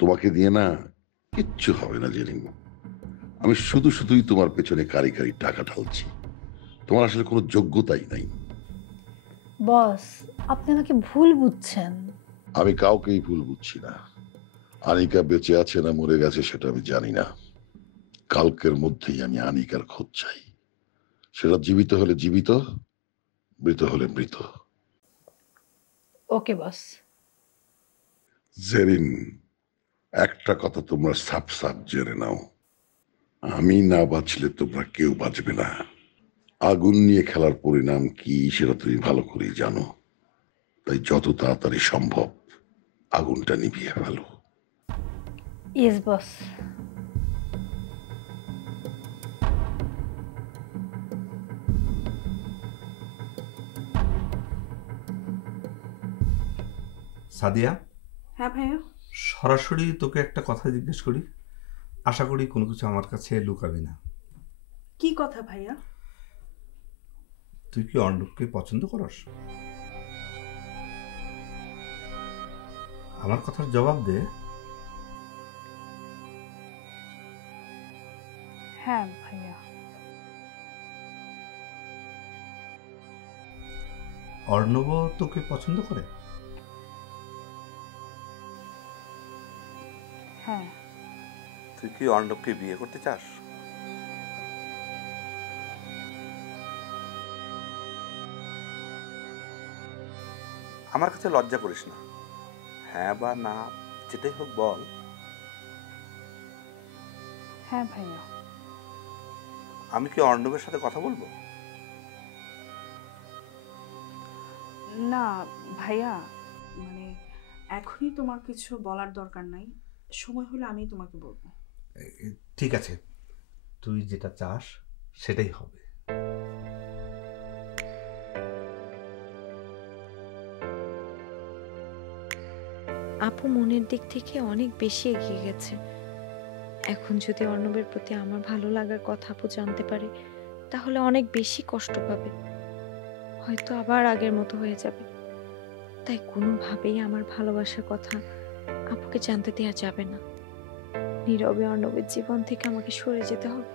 তোমাকে দিয়ে না কিচ্ছু হবে না জেরিন। আমি শুধু শুধুই তোমার পেছনে কারি কারি টাকা ঢালছি। তোমার আসলে কোনো যোগ্যতাই নাই। বস, আপনি আমাকে ভুল বুঝছেন। আমি কাউকেই ভুল বুঝছি না। আনিকা বেঁচে আছে না মরে গেছে সেটা আমি জানি না। কালকের মধ্যেই আমি আনিকার খোঁজ চাই। সেটা জীবিত হলে জীবিত, মৃত হলে মৃত। ওকে বস। জেরিন, একটা কথা তোমরা সাপ সাপ জেনে নাও, আমি না বাঁচলে তোমরা কেউ বাঁচবে না। আগুন নিয়ে খেলার পরিণাম কি সেটা তুমি ভালো করেই জানো। তাই যত তাড়াতাড়ি সম্ভব আগুনটা নিভিয়ে ফেলো। Yes boss. সাদিয়া, হ্যাঁ ভাইয়া। সরাসরি তোকে একটা কথা জিজ্ঞেস করি, আশা করি কোনো কিছু আমার কাছে লুকাবি না। কি কথা ভাইয়া? তুই কি অর্ণবকে পছন্দ করস? আমার কথার জবাব দে। হ্যাঁ ভাইয়া। অর্ণব তোকে পছন্দ করে? হ্যাঁ। তুই কি অর্ণবকে বিয়ে করতে চাস? আমার কাছে লজ্জা করিস না, হ্যাঁ বা না যেটাই হোক বল। হ্যাঁ ভাইয়া। আমি কি অর্ণবের সাথে কথা বলবো? না ভাইয়া, মানে এখনই তোমার কিছু বলার দরকার নাই, সময় হলে আমি তোমাকে বলবো। ঠিক আছে, তুই যেটা চাস সেটাই হবে। আপু মনের দিক থেকে অনেক বেশি এগিয়ে গেছে। এখন যদি অর্ণবের প্রতি আমার ভালো লাগার কথা আপু জানতে পারে, তাহলে অনেক বেশি কষ্ট পাবে, হয়তো আবার আগের মতো হয়ে যাবে। তাই কোনোভাবেই আমার ভালোবাসার কথা আপুকে জানতে দেওয়া যাবে না। নীরবে অর্ণবের জীবন থেকে আমাকে সরে যেতে হবে।